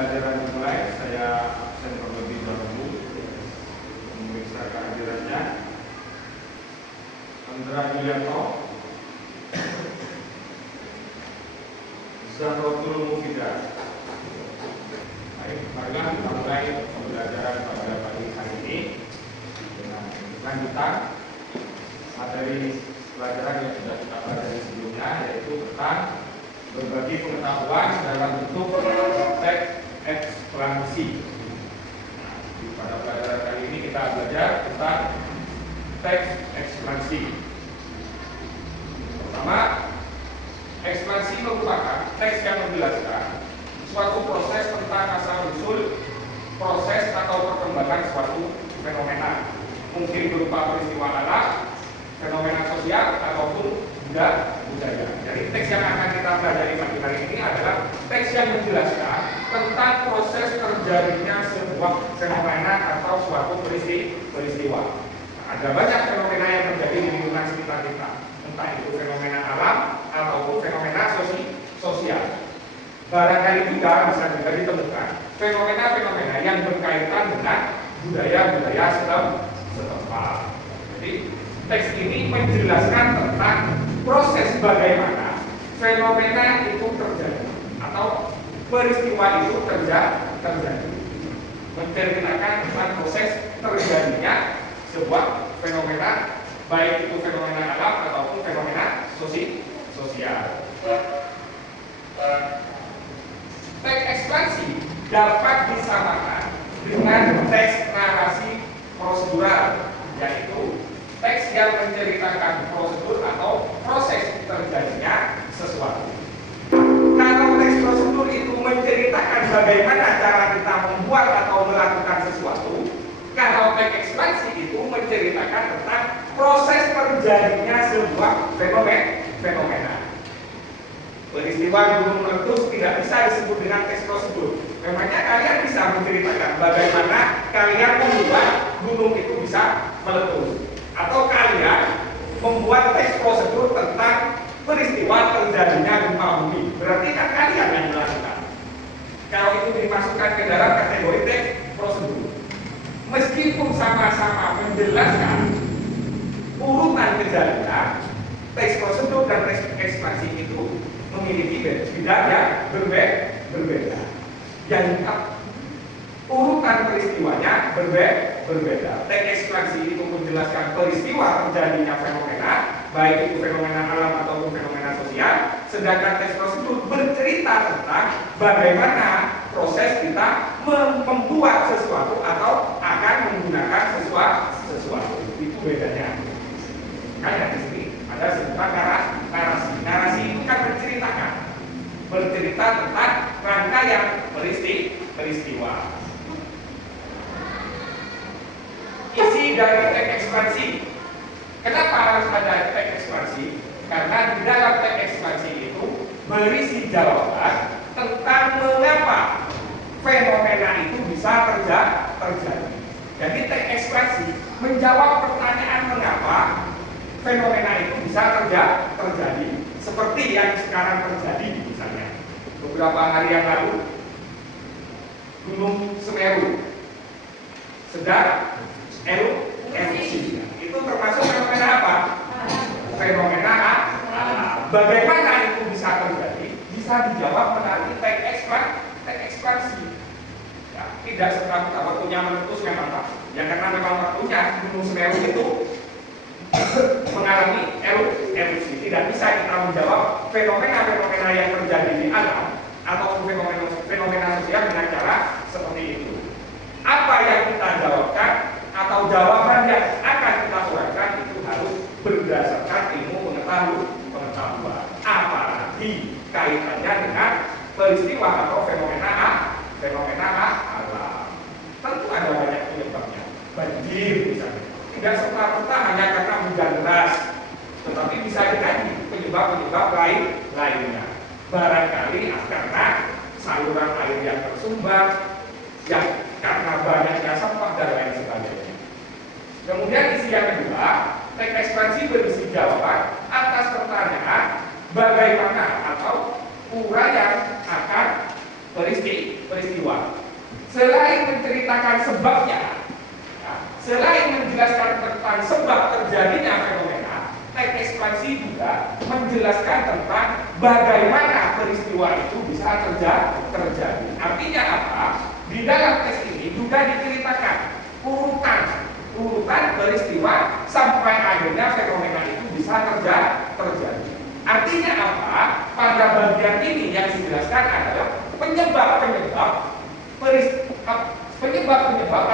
pembelajaran dimulai, saya absen terlebih dahulu memeriksa kehadirannya. Andra Yulianto, Zahrotul Mufidah. Baik, marilah kita mulai pembelajaran pada pagi hari ini dengan lanjutan materi pelajaran yang sudah kita pelajari sebelumnya, yaitu tentang berbagi pengetahuan dalam bentuk teks eksplanasi. Pada pelajaran kali ini kita belajar tentang teks ekspansi. Pertama, ekspansi merupakan teks yang menjelaskan suatu proses tentang asal-usul proses atau perkembangan suatu fenomena, mungkin berupa peristiwa alam, fenomena sosial, ataupun budaya. Jadi teks yang akan kita pelajari pagi hari ini adalah teks yang menjelaskan tentang proses terjadinya sebuah fenomena atau suatu peristiwa. Ada banyak fenomena yang terjadi di lingkungan sekitar kita, entah itu fenomena alam ataupun fenomena sosial. Barangkali juga bisa ditemukan fenomena-fenomena yang berkaitan dengan budaya-budaya setempat. Jadi teks ini menjelaskan tentang proses bagaimana fenomena itu terjadi atau peristiwa itu terjadi. Menceritakan tentang proses terjadinya sebuah fenomena, baik itu fenomena alam ataupun fenomena sosial. Teks ekspansi dapat disamakan dengan teks narasi prosedural, yaitu teks yang menceritakan prosedur atau proses terjadinya sesuatu. Kalau teks prosedur itu menceritakan bagaimana cara kita membuat atau melakukan sesuatu, kalau teks ekspansi itu menceritakan tentang proses terjadinya sebuah fenomena. Peristiwa gunung meletus tidak bisa disebut dengan teks prosedur. Memangnya kalian bisa menceritakan bagaimana kalian membuat gunung itu bisa meletus, atau kalian membuat teks prosedur tentang peristiwa terjadinya gempa bumi? Berarti kan kalian yang melakukan. Kalau itu dimasukkan ke dalam kategori teks prosedur, meskipun sama-sama menjelaskan urutan kejadian, teks prosedur dan teks ekspansi itu memiliki bidang yang berbeda. Yang urutan peristiwanya berbeda. Teks ekspansi itu menjelaskan peristiwa terjadinya fenomena, baik itu fenomena alam ataupun fenomena sosial, sedangkan teks prosedur bercerita tentang bagaimana proses kita membuat sesuatu atau akan menggunakan sesuatu. Itu bedanya. Kayak di sini ada sebutan narasi. Narasi itu kan bercerita tentang rangkaian peristiwa. Isi dari teks ekspansi. Kenapa harus ada teks ekspansi? Karena di dalam teks ekspansi itu berisi jawaban tentang mengapa fenomena itu bisa terjadi. Jadi teks ekspansi menjawab pertanyaan mengapa fenomena itu bisa terjadi, seperti yang sekarang terjadi. Misalnya beberapa hari yang lalu Gunung Semeru sedang erupsi. Itu termasuk fenomena apa? Fenomena alam. Bagaimana itu bisa terjadi? Bisa dijawab melalui teks ekspansi. Ya, tidak serta-merta waktunya meletus memang Pak. Ya karena memang waktunya Gunung Semeru itu mengalami erupsi. Tidak bisa kita menjawab fenomena-fenomena yang terjadi di alam atau fenomena sosial dengan cara seperti itu. Apa yang kita jawabkan atau jawaban yang akan kita uraikan itu harus berdasarkan ilmu pengetahuan. Apalagi kaitannya dengan peristiwa atau fenomena alam. Tentu ada banyak penyebabnya. Banjir misalnya. Tidak serta-merta hanya karena hujan deras, tetapi bisa jadi penyebab-penyebab lainnya. Barangkali karena saluran air yang tersumbat, yang karena banyaknya sampah dan lain sebagainya. Kemudian isi yang kedua, teks ekspansi berisi jawaban atas pertanyaan bagaimana atau uraian akan peristiwa. selain menceritakan sebabnya, ya, selain menjelaskan tentang sebab terjadinya fenomena, teks ekspansi juga menjelaskan tentang bagaimana peristiwa itu bisa terjadi. Artinya apa? Di dalam teks ini juga diceritakan urutan peristiwa sampai akhirnya fenomena itu bisa terjadi. Artinya apa? Pada bagian ini yang dijelaskan adalah penyebab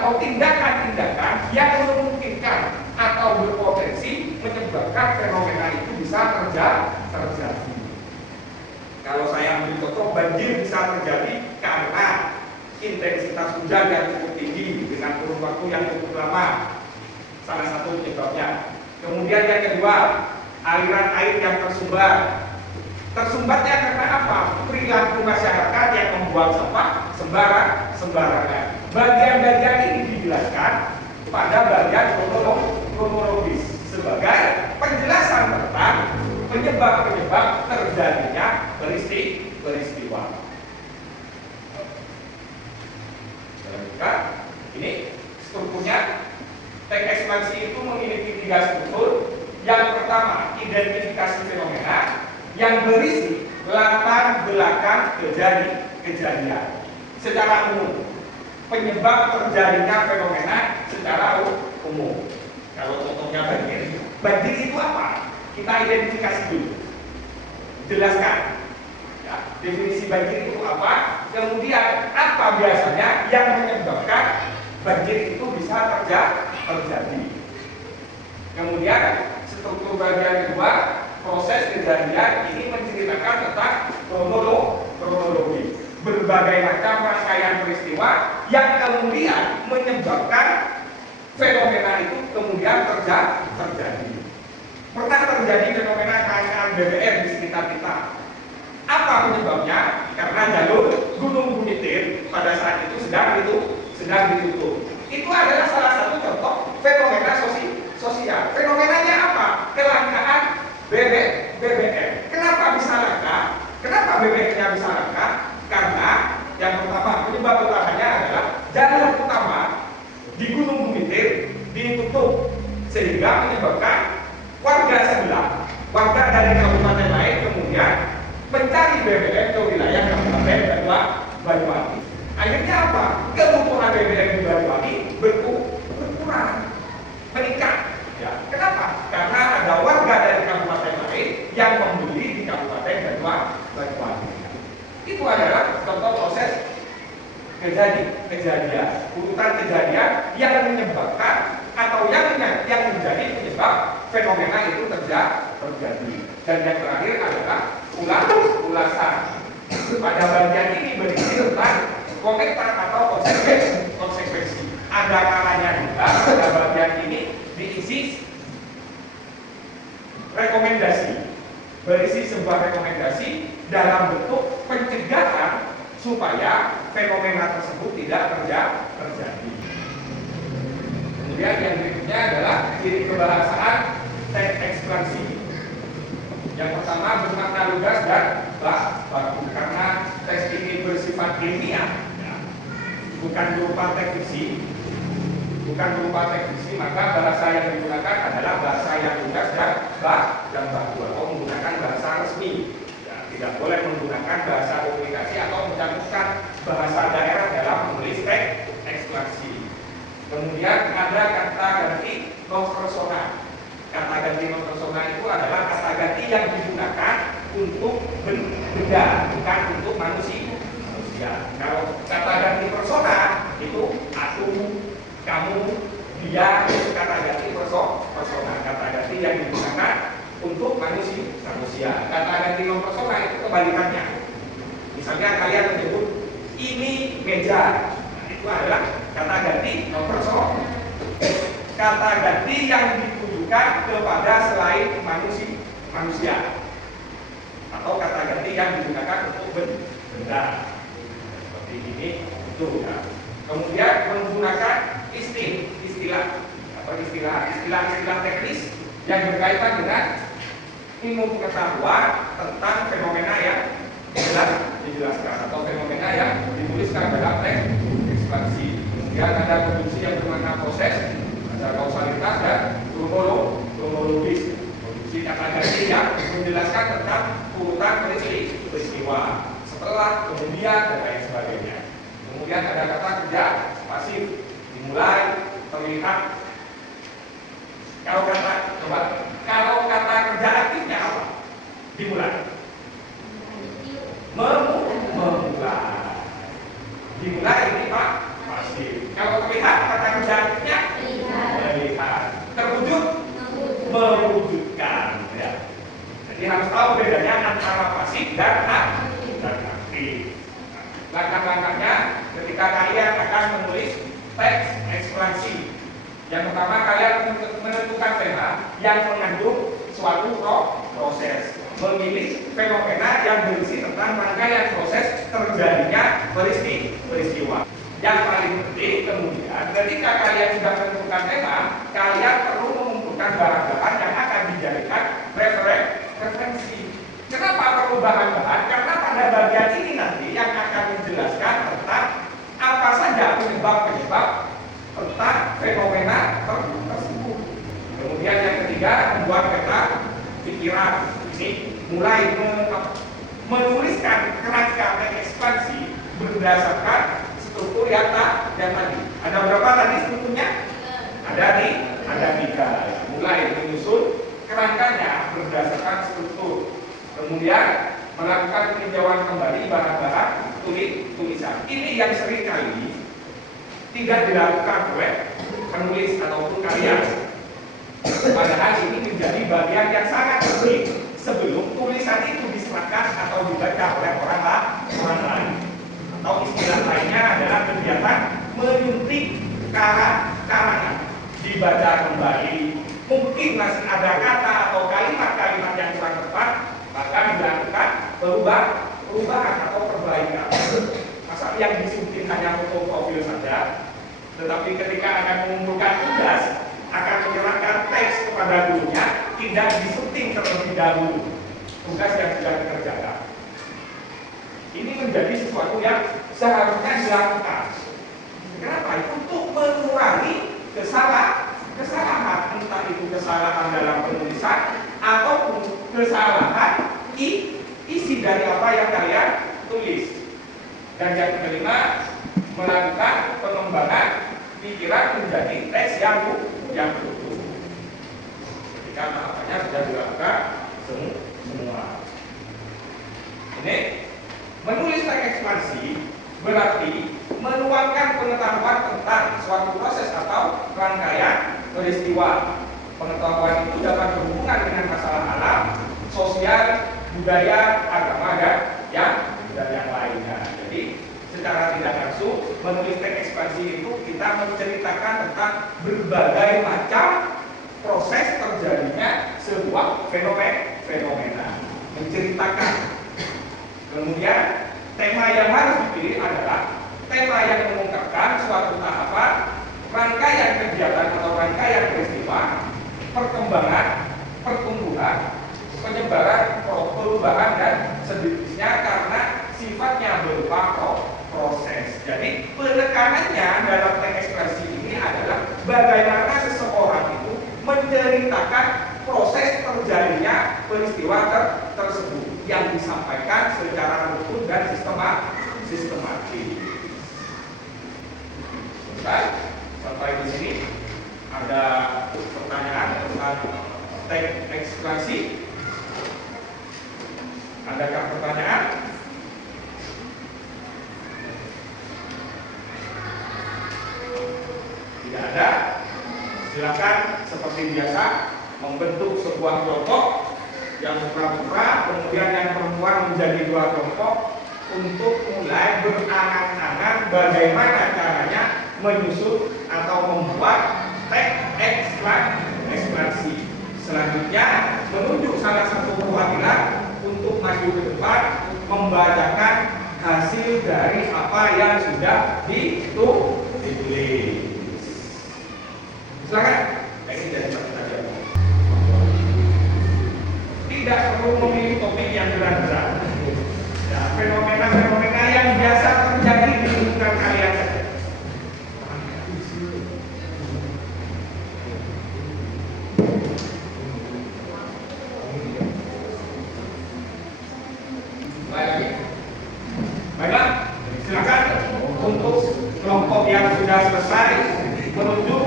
atau tindakan-tindakan yang memungkinkan atau berpotensi menyebabkan fenomena itu bisa terjadi. Kalau saya ambil contoh, banjir bisa terjadi karena intensitas hujan yang cukup tinggi dengan kurun waktu yang cukup lama, salah satu penyebabnya. Kemudian yang kedua, aliran air yang tersumbat. Tersumbatnya karena apa? Perilaku masyarakat yang membuang sampah sembarangan. Bagian-bagian ini dijelaskan pada bagian kronologis sebagai penjelasan tentang penyebab-penyebab terjadinya peristiwa. Ini strukturnya. Teks ekspansi itu memiliki 3 struktur. Yang pertama, identifikasi fenomena yang berisi latar belakang kejadian secara umum, penyebab terjadinya fenomena secara umum. Kalau contohnya banjir itu apa? Kita identifikasi dulu, jelaskan ya, definisi banjir itu apa, kemudian apa biasanya yang menyebabkan banjir itu bisa terjadi. Kemudian struktur bagian kedua, proses kejadian ini menceritakan tentang kronologi, berbagai macam rangkaian peristiwa yang kemudian menyebabkan fenomena itu kemudian terjadi. Pernah terjadi fenomena KLKM BBM di sekitar kita. Apa penyebabnya? Karena jalur Gunung Bumitir pada saat itu sedang ditutup. Itu adalah salah satu contoh fenomena sosial. Fenomenanya apa? Kelangkaan BBM. Kenapa bisa langka? Kenapa BBM-nya bisa langka? Karena yang pertama, penyebab utamanya adalah jalur utama di Gunung Bumitir ditutup sehingga menyebabkan warga sebelah, warga dari kabupaten lain kemudian mencari BBM ke wilayah Kabupaten Banyuwangi. Akhirnya apa? Kebutuhan BBM di Banyuwangi berkurang, meningkat. Ya. Kenapa? Karena ada warga dari kabupaten lain yang membeli di Kabupaten Banyuwangi. Itu adalah contoh proses kejadian, urutan kejadian yang menyebabkan atau yang menjadi penyebab fenomena itu terjadi. Dan yang terakhir adalah ulasan. Pada bagian ini berisi tentang komentar atau konsekuensi. Ada kalanya juga pada bagian ini diisi rekomendasi, berisi sebuah rekomendasi dalam bentuk pencegahan supaya fenomena tersebut tidak terjadi. Kemudian yang berikutnya adalah ciri kebahasaan teks ekspansi. Yang pertama, bermakna lugas dan baku. Karena teks ini bersifat ilmiah, ya, bukan berupa teks fiksi, maka bahasa yang digunakan adalah bahasa yang lugas dan baku, atau menggunakan bahasa resmi. Ya, tidak boleh menggunakan bahasa komunikasi atau mencampurkan bahasa daerah dalam menulis teks ekspansi. Kemudian ada kata ganti non persona. Kata ganti non persona itu adalah kata ganti yang digunakan untuk benda, bukan untuk manusia. Kalau kata ganti persona itu aku, kamu, dia, itu kata ganti persona. Kata ganti yang digunakan untuk manusia. Kata ganti non persona itu kebalikannya. Misalnya kalian menyebut ini meja, itu adalah kata ganti non persona. Kata ganti yang ditujukan kepada selain manusia, atau kata ganti yang digunakan untuk benda seperti ini itu ya. Kemudian menggunakan istilah teknis yang berkaitan dengan ilmu pengetahuan tentang fenomena yang dijelaskan atau fenomena yang dituliskan dalam teks. Kemudian ada konjungsi yang bermakna proses, ada kausalitas dan kronologis. Konjungsi kata ganti yang menjelaskan tentang urutan peristiwa, setelah, kemudian, dan lain sebagainya. Kemudian ada kata kerja pasif, dimulai, terlihat. Kalau kata kerja aktifnya apa? Dimulai. Memulai. Dimulai ini Pak pasif. Kalau terlihat kata kerja aktifnya melihat. Terwujud mewujudkan. Ya. Jadi harus tahu bedanya antara pasif dan aktif. Langkah-langkahnya ketika kalian akan menulis teks ekspansi. Yang pertama, kalian menentukan tema yang mengandung suatu proses. Memilih fenomena yang berisi tentang rangkaian proses terjadinya peristiwa. Yang paling penting kemudian, ketika kalian sudah menentukan tema, kalian perlu mengumpulkan bahan-bahan yang akan dijadikan referensi. Kenapa perlu bahan-bahan? Karena pada bagian ini nanti yang akan menjelaskan tentang apa saja penyebab-penyebab tentang fenomena tersebut. Kemudian yang ketiga, membuat peta pikiran. Ini mulai menuliskan kerangka ekspansi berdasarkan struktur yang tadi. Ada berapa tadi strukturnya? Ada 3. Mulai menyusun kerangkanya berdasarkan struktur. Kemudian melakukan peninjauan kembali bahan-bahan tulisan. Ini yang sering kali tidak dilakukan oleh penulis ataupun kalian. Padahal ini menjadi bagian yang sangat penting sebelum tulisan itu diserahkan atau dibaca oleh orang lain. Atau istilah lainnya adalah kegiatan menyuntik karangan. Dibaca kembali, mungkin masih ada kata atau kalimat-kalimat yang kurang tepat, maka dilakukan perubahan atau perbaikan. Masa yang disuntik hanya foto profil saja, tetapi ketika akan mengumpulkan tugas, akan menyerahkan teks kepada gurunya, tidak disunting terlebih dahulu tugas yang sudah dikerjakan. Ini menjadi sesuatu yang seharusnya dilakukan. Kenapa? Untuk mengurangi kesalahan, entah itu kesalahan dalam penulisan ataupun kesalahan isi dari apa yang kalian tulis. Dan yang kelima, melakukan pengembangan pikiran menjadi teks yang utuh. Ketika tahapannya sudah dilakukan semua. Ini menulis teks ekspansi berarti menuangkan pengetahuan tentang suatu proses atau rangkaian peristiwa. Pengetahuan itu dapat berhubungan dengan masalah alam, sosial, budaya, agama, dan yang lainnya. Jadi secara tidak langsung menulis teks ekspansi itu kita menceritakan tentang berbagai macam proses terjadinya sebuah fenomena. Menceritakan. Kemudian tema yang harus dipilih adalah tema yang mengungkapkan suatu tahapan rangkaian kegiatan atau rangkaian peristiwa, perkembangan, pertumbuhan, penyebaran, perubahan, dan sejenisnya karena sifatnya berupa proses. Jadi penekanannya dalam teks ekspresi ini adalah bagaimana seseorang itu menceritakan proses terjadinya peristiwa tersebut yang disampaikan secara rutin dan sistematis. Baik, sampai di sini ada pertanyaan tentang teks ekspresi. Adakah pertanyaan? Tidak ada. Silakan seperti biasa membentuk sebuah kelompok yang putra-putra, kemudian yang perempuan menjadi 2 kelompok untuk mulai berangan-angan bagaimana caranya menyusun atau membuat teks ekspresi. Selanjutnya menunjuk salah satu perwakilan untuk maju ke depan membacakan hasil dari apa yang sudah ditulis. Silakan. Ini dari saja. Tidak perlu memilih topik yang berat-berat. Ya, fenomena-fenomena yang biasa terjadi di lingkungan kalian saja. kelompok yang sudah selesai menunjuk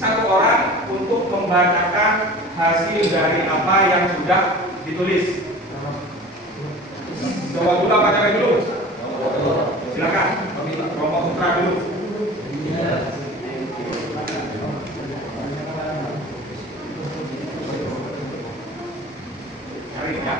satu orang untuk membacakan hasil dari apa yang sudah ditulis. Coba dulu apa cewek dulu? Silakan, kelompok putra dulu. Cari ya.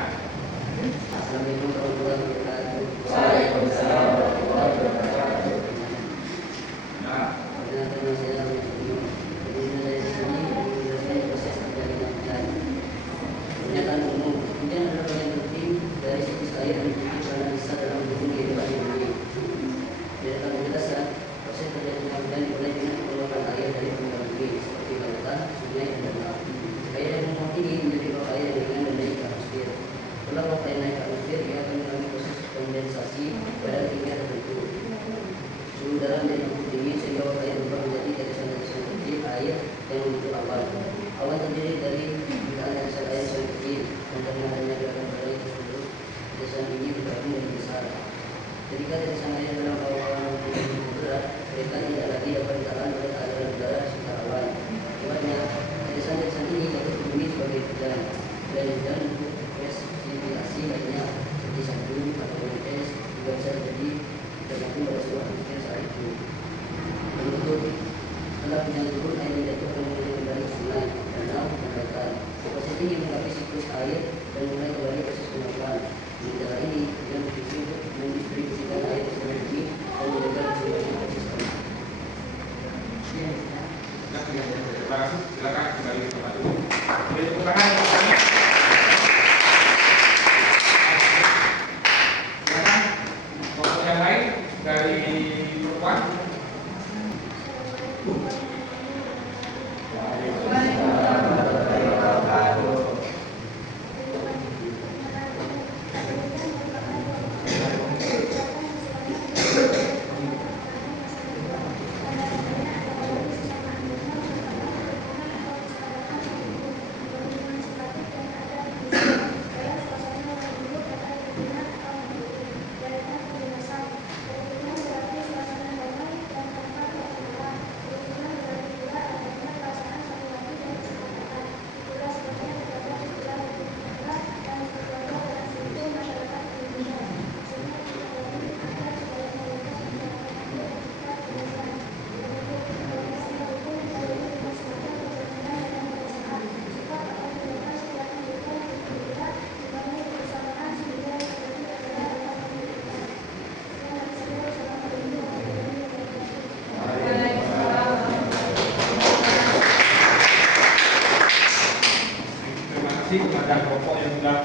Kepada kelompok yang sudah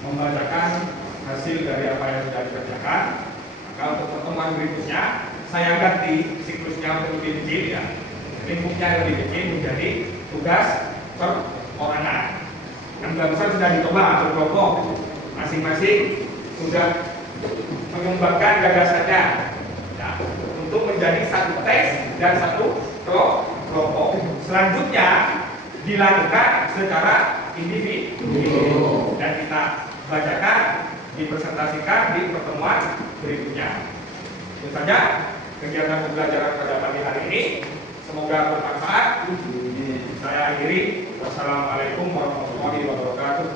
membacakan hasil dari apa yang sudah dikerjakan. Maka untuk pertemuan berikutnya saya ganti siklusnya untuk lebih kecil ya. Lingkupnya lebih kecil menjadi tugas perorangan. Kan barusan sudah dicoba berkelompok, masing-masing sudah mengembangkan gagasannya ya, untuk menjadi satu teks dan satu kelompok. Selanjutnya dilakukan secara individu dan kita bacakan, dipresentasikan di pertemuan berikutnya. Itu saja kegiatan pembelajaran pada pagi hari ini. Semoga bermanfaat. Saya akhiri. Wassalamualaikum warahmatullahi wabarakatuh.